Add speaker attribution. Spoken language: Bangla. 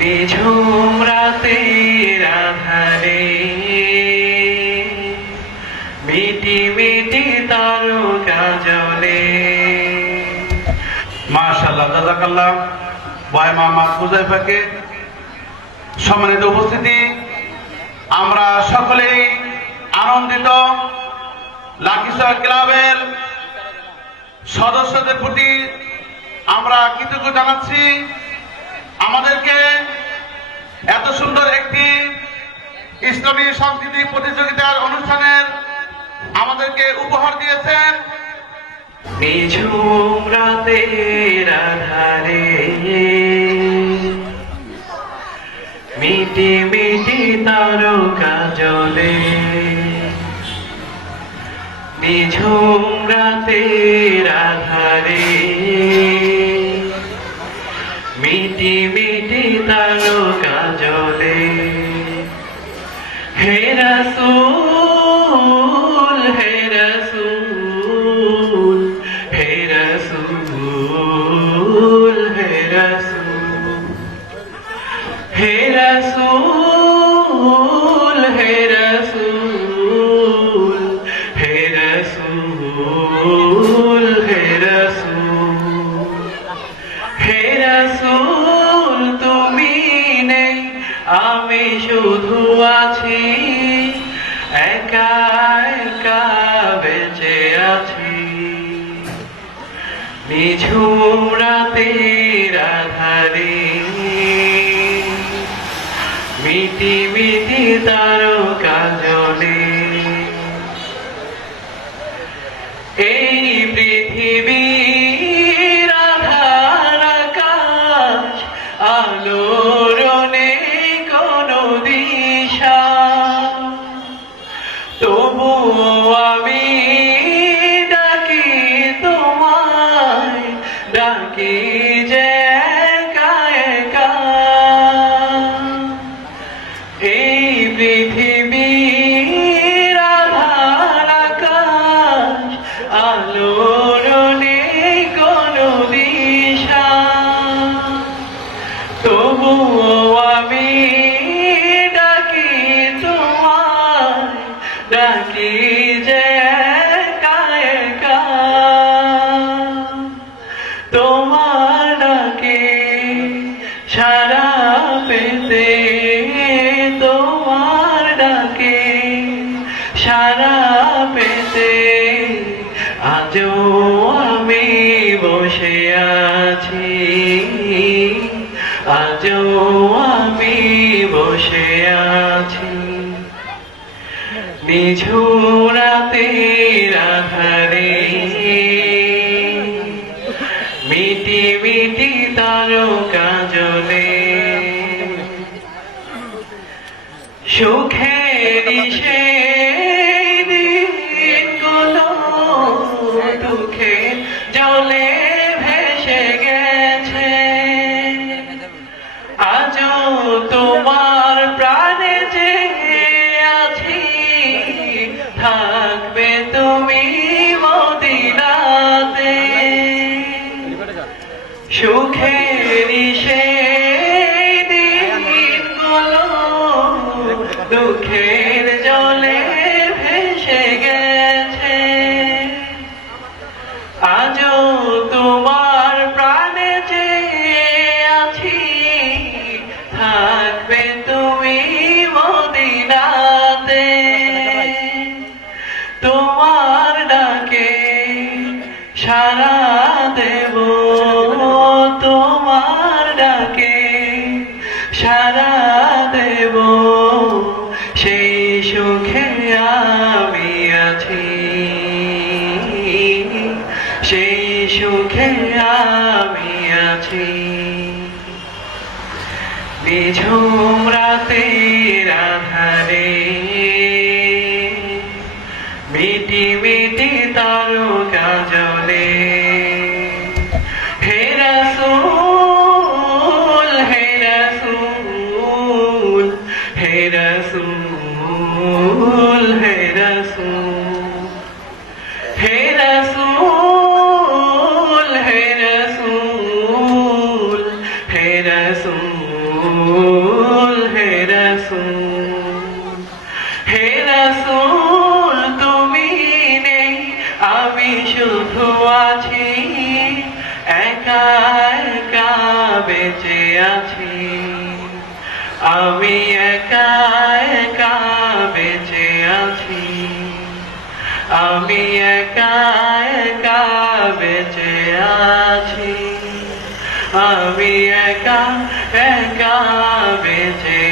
Speaker 1: নিঝুম রাতের আধারে। মিটি মিটি তারকা জলে।
Speaker 2: মাশাআল্লাহ, জাযাকাল্লাহ। ভাই মোহাম্মদ হুজাইফাকে সম্মানিত উপস্থিতি। আমরা সকলেই আনন্দিত লাকিসা ক্লাবের সদস্যদের প্রতি আমরা কৃতজ্ঞ জানাচ্ছি। আমাদেরকে এত সুন্দর একটি ইসলামী সাংস্কৃতিক প্রতিযোগিতার অনুষ্ঠানের আমাদেরকে উপহার দিয়েছেন।
Speaker 1: রাতের আধারে মিটি মিটি তারকা জলে নিঝুম রাতের আধারে Era su নিঝুম রাতের আধারে। মিটি মিটি তারকা পেতে আজও আমি বসে আছি। আজও আমি বসে আছি। নিঝুরাতে রাধারে মিটি মিটি তারকা জলে। সুখের তোমার প্রাণে যে আছি থাকবে তুমি মদিনাতে। সুখের সেই দিনগুলো দুঃখের সেই সুখে আমি আছি নিঝুম রাতের আধারে। আমি একা একা বেঁচে